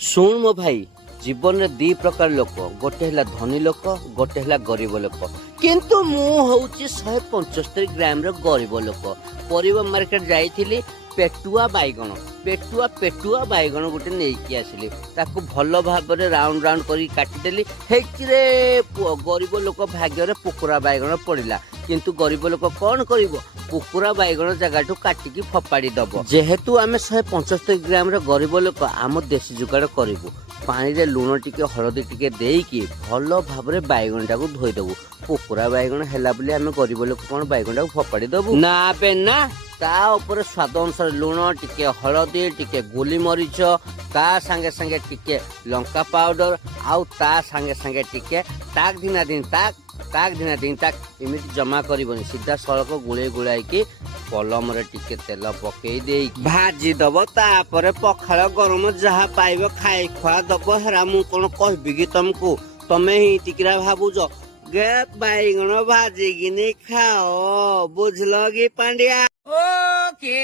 शुण मो भाई जीवन में दी प्रकार लोक गोटे है धनी लोक गोटे है गरीब लोक किंतु मु हूँ 175 ग्राम रो गरीब लोक परिवा मार्केट जाइथिली पेटुआ बैगण पेटुआ बैगण गोटे नहीं आसिली ताकू भल भाव राउंड राउंड कर काटिदेली हेचरे गरीब लोक भाग्य पुकुरा बैगण पड़िला किंतु गरीब लोक कौन करिवो कुकुरा बैगण जगह काटिकी फोपाड़ी दब जेहेतु आम 175 ग्राम गरीब लोक आम देशी जुगाड़ करूँ पानी रे लुण टिके हलदी टिके देकी भल भाव बैगण टाक धोईदेबू कुकुरा बैगण है बोली आम गरीब लोक कौन बैगण टाक फोपाड़ी दबू ना पे ना ता ऊपर स्वाद अनुसार लुण टिके हलदी टिके गोली मरीच ता संगे संगे टिके लंका पाउडर आउ ता संगे संगे टिके ताक दिना दिन ताक दिना दिन ताक इमिति जमा करबनी सीधा सड़क गुले गुलाई पलम रे टिके तेल पकई दे भाजी दब तापर पखाल गरम जहा पाइब खाई खुआ दब हेरा मु कोन कहबी कि तुमको तमे ही टिकरा भाबुज गे बैगण भाजी किने खाओ बुझलो कि पांड्या ओके